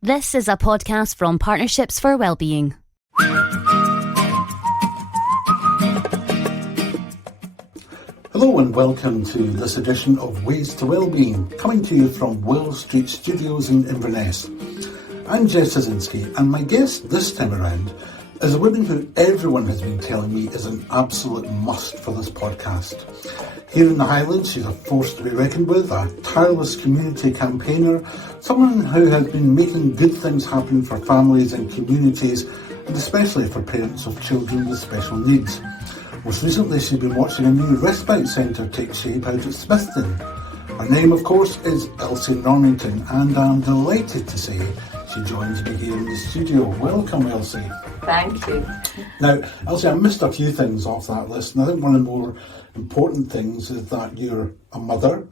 This is a podcast from Partnerships for Wellbeing. Hello and welcome to this edition of Ways to Wellbeing, coming to you from Well Street Studios in Inverness. I'm Jeff Zycinski, and my guest this time around is a woman who everyone has been telling me is an absolute must for this podcast. Here in the Highlands, she's a force to be reckoned with, a tireless community campaigner, someone who has been making good things happen for families and communities, and especially for parents of children with special needs. Most recently, she's been watching a new respite centre take shape out at Smithton. Her name, of course, is Elsie Normington, and I'm delighted to say she joins me here in the studio. Welcome, Elsie. Thank you. Now, Elsie, I missed a few things off that list, and I think one of the more important things is that you're a mother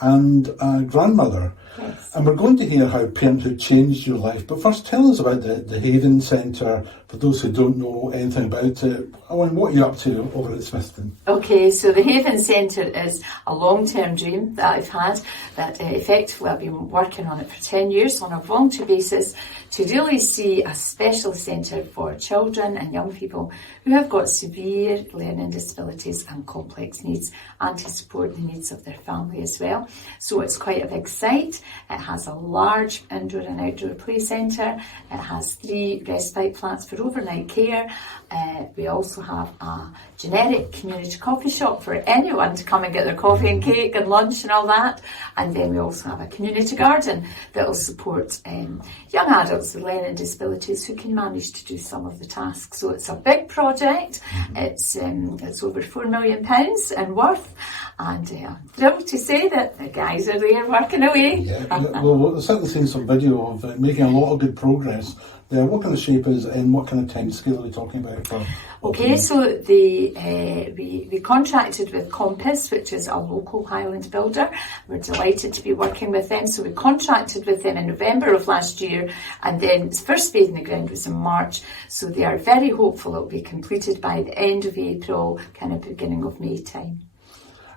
and a grandmother. Yes. And we're going to hear how parenthood changed your life. But first, tell us about the Haven Centre, for those who don't know anything about it. And what you're up to over at Smithton. Okay, so the Haven Centre is a long-term dream that I've had, that effectively I've been working on it for 10 years on a voluntary basis to really see a specialist centre for children and young people who have got severe learning disabilities and complex needs, and to support the needs of their family as well. So it's quite a big site. It has a large indoor and outdoor play centre. It has 3 respite flats for overnight care. We also have a generic community coffee shop for anyone to come and get their coffee and cake and lunch and all that. And then we also have a community garden that will support young adults with learning disabilities who can manage to do some of the tasks. So it's a big project. It's over £4 million in worth. And I'm thrilled to say that the guys are there working away. Yeah, well, we've certainly seen some video of making a lot of good progress there. What kind of shape is it and what kind of time scale are we talking about? Okay, so we contracted with Compass, which is a local Highland builder. We're delighted to be working with them. So we contracted with them in November of last year, and then its first spade in the ground was in March. So they are very hopeful it will be completed by the end of April, kind of beginning of May time.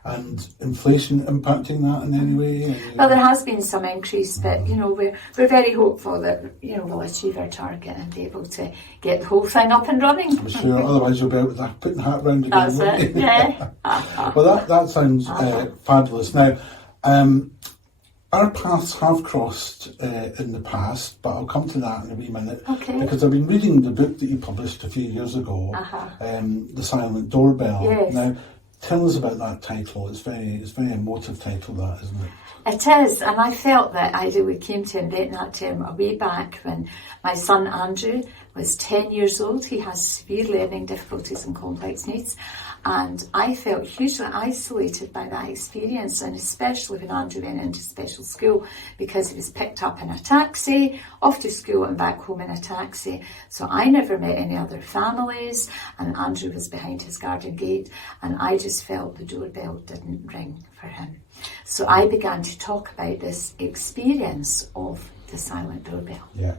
And inflation impacting that in any way? Well, there has been some increase, but we're very hopeful that we'll achieve our target and be able to get the whole thing up and running. I'm sure, otherwise you'll be out with that putting hat round again. That's it, yeah. Well, that sounds fabulous. Now, our paths have crossed in the past, but I'll come to that in a wee minute. Okay. Because I've been reading the book that you published a few years ago, The Silent Doorbell. Yes. Now, tell us about that title. It's very emotive title, that, isn't it? It is, and I felt that I really came to invent that term a way back when my son Andrew was 10 years old. He has severe learning difficulties and complex needs, and I felt hugely isolated by that experience, and especially when Andrew went into special school, because he was picked up in a taxi, off to school and back home in a taxi. So I never met any other families, and Andrew was behind his garden gate, and I just felt the doorbell didn't ring for him. So I began to talk about this experience of the silent doorbell. Yeah.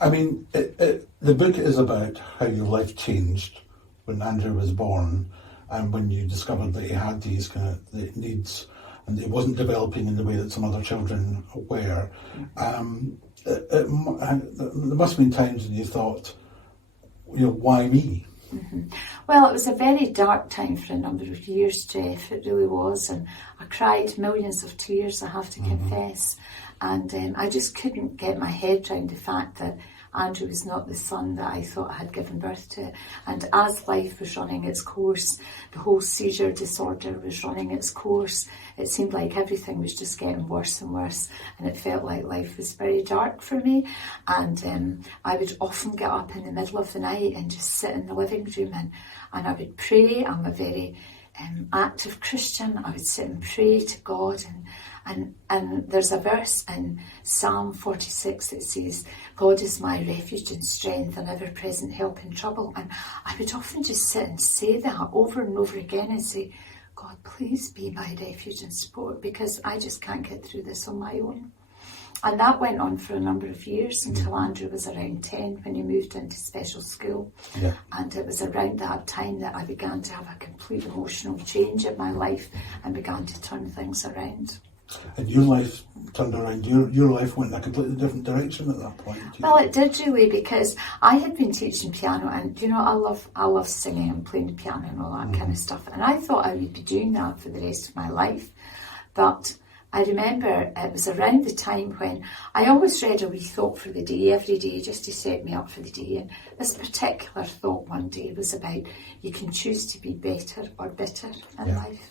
I mean, the book is about how your life changed when Andrew was born, and when you discovered that he had these kind of needs and it wasn't developing in the way that some other children were. There must have been times when you thought, why me? Mm-hmm. Well, it was a very dark time for a number of years, Jeff. It really was, and I cried millions of tears, I have to confess. And I just couldn't get my head around the fact that Andrew was not the son that I thought I had given birth to. And as life was running its course, the whole seizure disorder was running its course. It seemed like everything was just getting worse and worse, and it felt like life was very dark for me. And I would often get up in the middle of the night and just sit in the living room and I would pray. I'm a very active Christian. I would sit and pray to God, and there's a verse in Psalm 46 that says, God is my refuge and strength and ever-present help in trouble. And I would often just sit and say that over and over again and say, God, please be my refuge and support, because I just can't get through this on my own. And that went on for a number of years until Andrew was around 10 when he moved into special school. Yeah. And it was around that time that I began to have a complete emotional change in my life and began to turn things around. And your life turned around. Your life went in a completely different direction at that point. Well, it did really, because I had been teaching piano, and I love singing and playing the piano and all that kind of stuff. And I thought I would be doing that for the rest of my life. But I remember it was around the time when I always read a wee thought for the day every day, just to set me up for the day. And this particular thought one day was about you can choose to be better or bitter in life.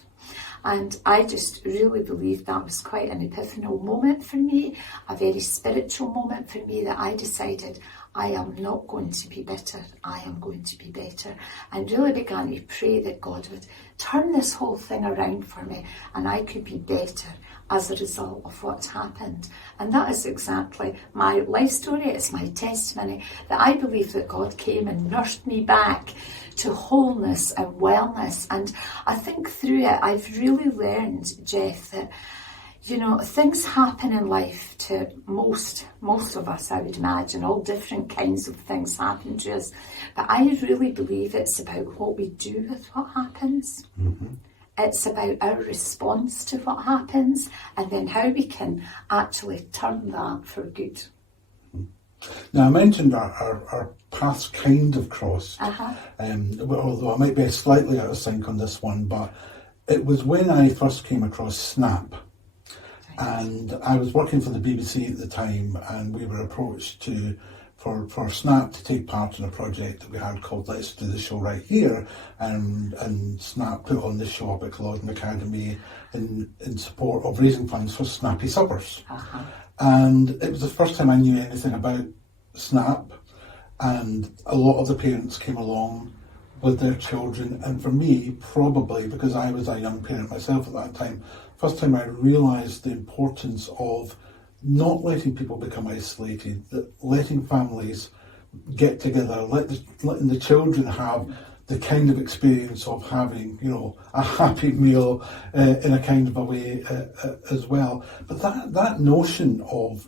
And I just really believed that was quite an epiphanal moment for me, a very spiritual moment for me, that I decided I am not going to be bitter, I am going to be better. And really began to pray that God would turn this whole thing around for me and I could be better as a result of what's happened. And that is exactly my life story. It's my testimony that I believe that God came and nursed me back to wholeness and wellness. And I think through it, I've really learned, Jeff, that things happen in life to most of us, I would imagine. All different kinds of things happen to us. But I really believe it's about what we do with what happens. Mm-hmm. It's about our response to what happens, and then how we can actually turn that for good. Now, I mentioned our paths kind of crossed, although I might be slightly out of sync on this one, but it was when I first came across Snap. And I was working for the BBC at the time, and we were approached for Snap to take part in a project that we had called Let's Do the Show Right Here, and Snap put on this show up at Culloden Academy in support of raising funds for Snappy Suppers. And it was the first time I knew anything about Snap, and a lot of the parents came along with their children, and for me, probably because I was a young parent myself at that time, first time I realised the importance of not letting people become isolated, that letting families get together, letting the children have the kind of experience of having, a happy meal in a kind of a way as well. But that notion of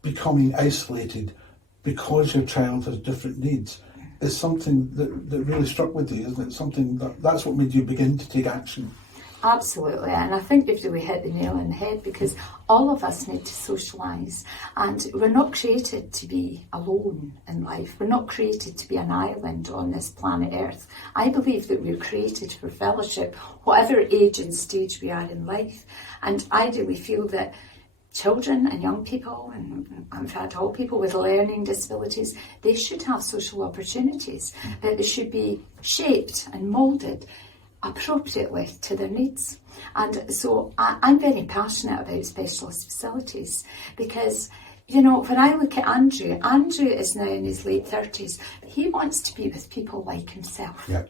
becoming isolated because your child has different needs is something that really struck with you, isn't it? Something that's what made you begin to take action. Absolutely, and I think you've really hit the nail on the head, because all of us need to socialise, and we're not created to be alone in life. We're not created to be an island on this planet Earth. I believe that we're created for fellowship, whatever age and stage we are in life, and I really feel that children and young people, and in fact all people with learning disabilities, they should have social opportunities, but they should be shaped and moulded appropriately to their needs. And so I'm very passionate about specialist facilities, because when I look at Andrew is now in his late 30s, but he wants to be with people like himself. Yeah.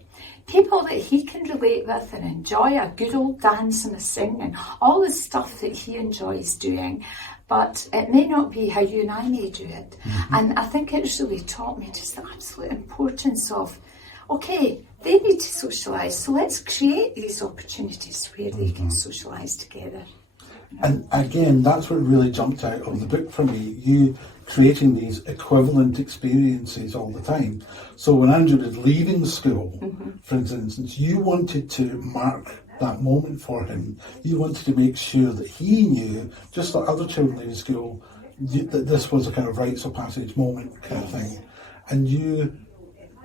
People that he can relate with and enjoy a good old dance and a sing and all the stuff that he enjoys doing. But it may not be how you and I may do it. Mm-hmm. And I think it's really taught me just the absolute importance of, okay, they need to socialise, so let's create these opportunities where they can socialise together. And again, that's what really jumped out of the book for me, you creating these equivalent experiences all the time. So when Andrew was leaving school, for instance, you wanted to mark that moment for him. You wanted to make sure that he knew, just like other children leaving school, that this was a kind of rites of passage moment kind of thing. And you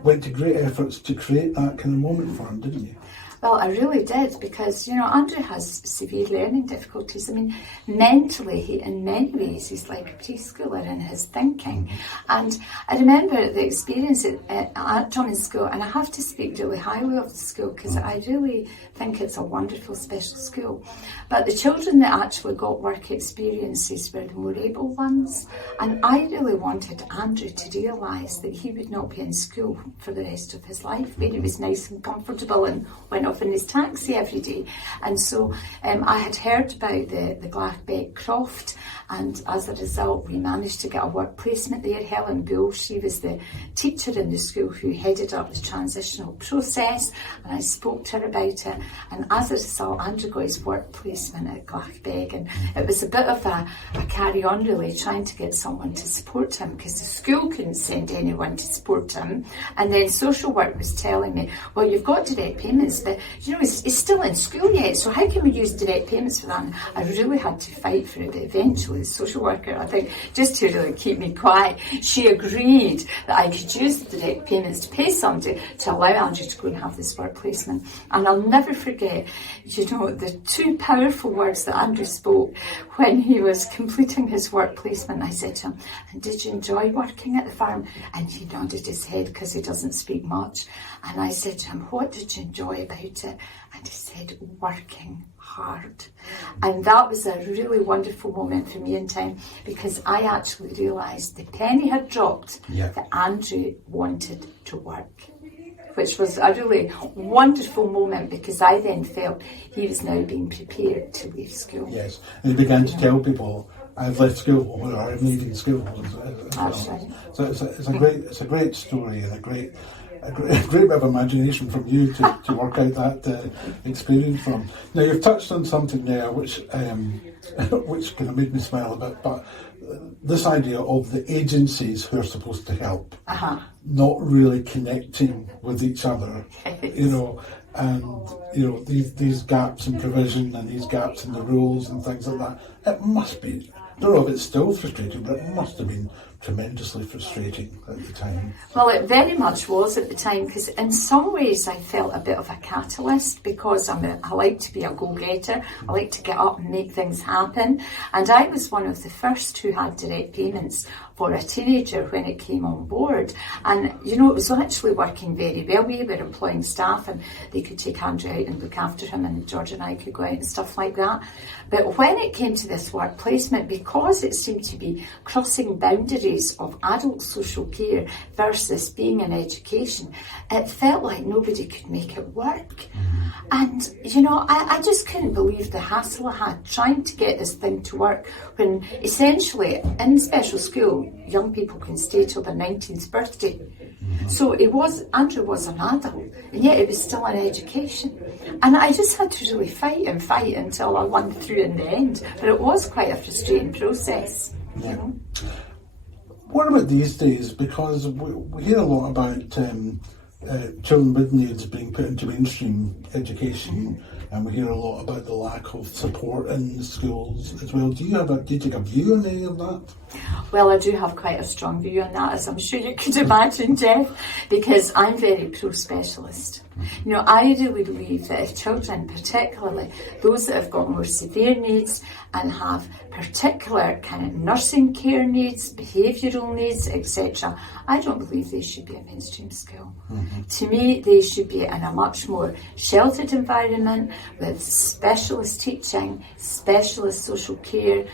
went to great efforts to create that kind of moment for him, didn't you? Well, I really did, because, Andrew has severe learning difficulties. I mean, mentally, in many ways, he's like a preschooler in his thinking. And I remember the experience at John's school, and I have to speak really highly of the school, because I really think it's a wonderful special school. But the children that actually got work experiences were the more able ones. And I really wanted Andrew to realise that he would not be in school for the rest of his life, where he was nice and comfortable and went off in his taxi every day. And so I had heard about the Glackbeck Croft, and as a result we managed to get a work placement there. Helen Bull, she was the teacher in the school who headed up the transitional process, and I spoke to her about it, and as a result Andrew got his work placement at Glackbeck. And it was a bit of a carry on really, trying to get someone to support him, because the school couldn't send anyone to support him. And then social work was telling me, well, you've got direct payments, but he's still in school yet, so how can we use direct payments for that? And I really had to fight for it, but eventually the social worker, I think, just to really keep me quiet, she agreed that I could use the direct payments to pay somebody to allow Andrew to go and have this work placement. And I'll never forget, the two powerful words that Andrew spoke when he was completing his work placement. I said to him, "And did you enjoy working at the farm?" And he nodded his head because he doesn't speak much. And I said to him, "What did you enjoy about it?" And he said, "Working hard." And that was a really wonderful moment for me in time, because I actually realised the penny had dropped that Andrew wanted to work, which was a really wonderful moment, because I then felt he was now being prepared to leave school. Yes, and he began to tell people, "I've left school," or "I'm leaving school." That's right. So it's a great story, and a great bit of imagination from you to work out that experience from. Now, you've touched on something there which kind of made me smile a bit, but this idea of the agencies who are supposed to help not really connecting with each other, and these gaps in provision and these gaps in the rules and things like that. It must be, I don't know if it's still frustrating, but it must have been tremendously frustrating at the time. Well, it very much was at the time, because in some ways I felt a bit of a catalyst, because I like to be a go-getter. I like to get up and make things happen. And I was one of the first who had direct payments for a teenager when it came on board. And, it was actually working very well. We were employing staff, and they could take Andrew out and look after him, and George and I could go out and stuff like that. But when it came to this work placement, because it seemed to be crossing boundaries of adult social care versus being in education, it felt like nobody could make it work. And, I just couldn't believe the hassle I had trying to get this thing to work, when essentially in special school, young people can stay till their 19th birthday. So Andrew was an adult, and yet it was still an education. And I just had to really fight until I won through in the end. But it was quite a frustrating process. Yeah. What about these days? Because we hear a lot about children with needs being put into mainstream education, and we hear a lot about the lack of support in schools as well. Do you take a view on any of that? Well, I do have quite a strong view on that, as I'm sure you could imagine, Jeff, because I'm very pro-specialist. I really believe that if children, particularly those that have got more severe needs and have particular kind of nursing care needs, behavioural needs, etc., I don't believe they should be in mainstream school. To me, they should be in a much more sheltered environment with specialist teaching, specialist social care,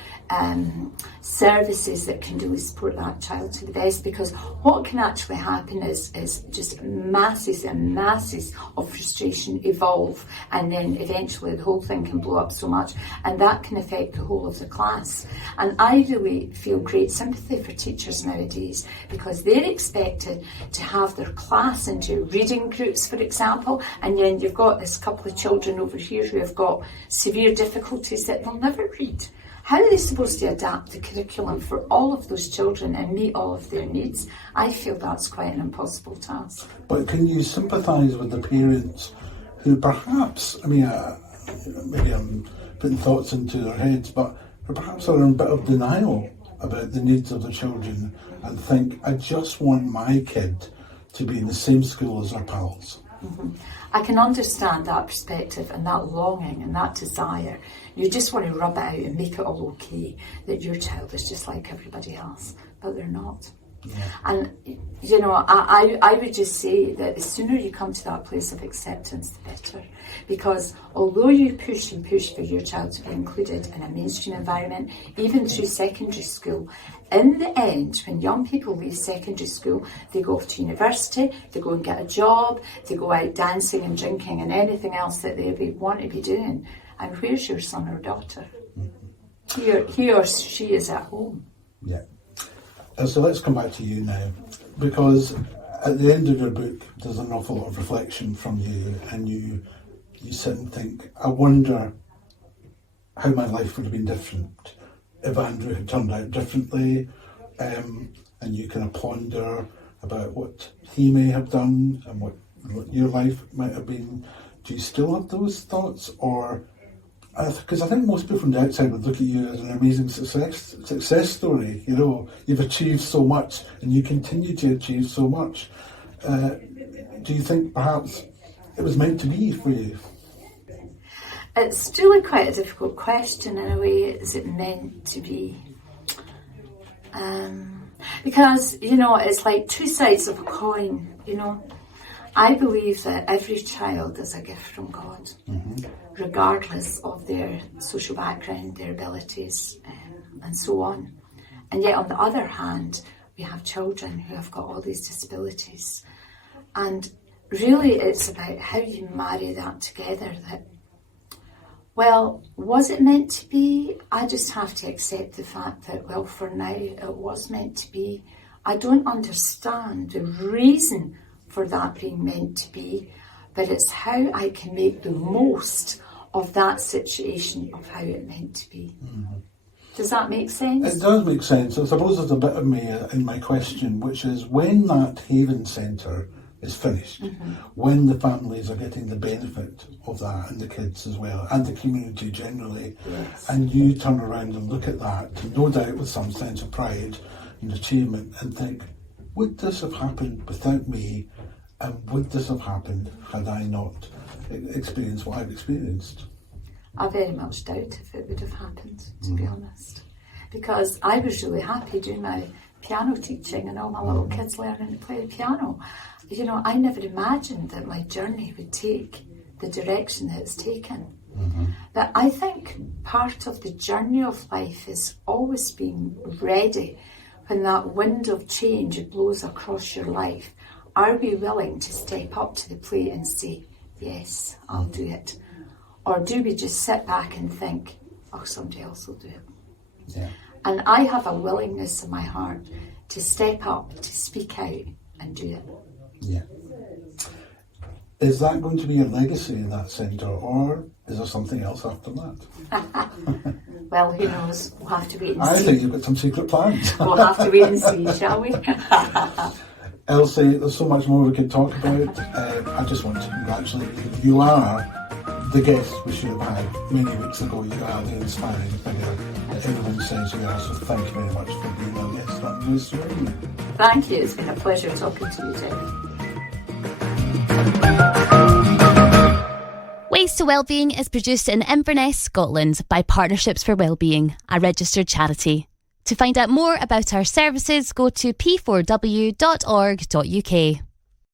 services that can really support that child to the best, because what can actually happen is just masses and masses of frustration evolve, and then eventually the whole thing can blow up so much, and that can affect the whole of the class. And I really feel great sympathy for teachers nowadays, because they're expected to have their class into reading groups, for example, and then you've got this couple of children over here who have got severe difficulties that they'll never read. How are they supposed to adapt the curriculum for all of those children and meet all of their needs? I feel that's quite an impossible task. But can you sympathise with the parents who perhaps, maybe I'm putting thoughts into their heads, but perhaps are in a bit of denial about the needs of their children and think, I just want my kid to be in the same school as their pals? I can understand that perspective and that longing and that desire. You just want to rub it out and make it all okay, that your child is just like everybody else, but they're not. Yeah. And, I would just say that the sooner you come to that place of acceptance, the better. Because although you push and push for your child to be included in a mainstream environment, even through secondary school, in the end, when young people leave secondary school, they go off to university, they go and get a job, they go out dancing and drinking and anything else that they want to be doing. And where's your son or daughter? He or she is at home. Yeah. So let's come back to you now, because at the end of your book there's an awful lot of reflection from you, and you sit and think, I wonder how my life would have been different if Andrew had turned out differently, and you kind of ponder about what he may have done and what your life might have been Do you still have those thoughts, or because I think most people from the outside would look at you as an amazing success story. You know, you've achieved so much, and you continue to achieve so much. Do you think perhaps it was meant to be for you? It's really quite a difficult question in a way. Is it meant to be? Because, you know, it's like two sides of a coin, you know. I believe that every child is a gift from God, regardless of their social background, their abilities, and so on. And yet, on the other hand, we have children who have got all these disabilities. And really, it's about how you marry that together. That, well, was it meant to be? I just have to accept the fact that, well, for now, it was meant to be. I don't understand the reason for that being meant to be, but it's how I can make the most of that situation of how it meant to be. Does that make sense? It does make sense. I suppose there's a bit of me in my question, which is when that Haven Centre is finished, when the families are getting the benefit of that, and the kids as well, and the community generally, and you turn around and look at that, no doubt with some sense of pride and achievement, and think, would this have happened without me, and would this have happened had I not experienced what I've experienced? I very much doubt if it would have happened, to be honest, because I was really happy doing my piano teaching and all my little kids learning to play the piano. You know, I never imagined that my journey would take the direction that it's taken. But I think part of the journey of life is always being ready when that wind of change blows across your life. Are we willing to step up to the plate and say, yes, I'll do it? Or do we just sit back and think, oh, somebody else will do it? Yeah. And I have a willingness in my heart to step up, to speak out and do it. Yeah. Is that going to be a legacy in that centre, or is there something else after that? Well, who knows? We'll have to wait and see. I think you've got some secret plans. We'll have to wait and see, shall we? Elsie, there's so much more we could talk about. I just want to congratulate you. You are the guest we should have had many weeks ago. You are the inspiring figure that everyone says you are. So thank you very much for being our guest on Ways to Wellbeing. Thank you. It's been a pleasure talking to you, Jeff. Ways to Wellbeing is produced in Inverness, Scotland by Partnerships for Wellbeing, a registered charity. To find out more about our services, go to p4w.org.uk.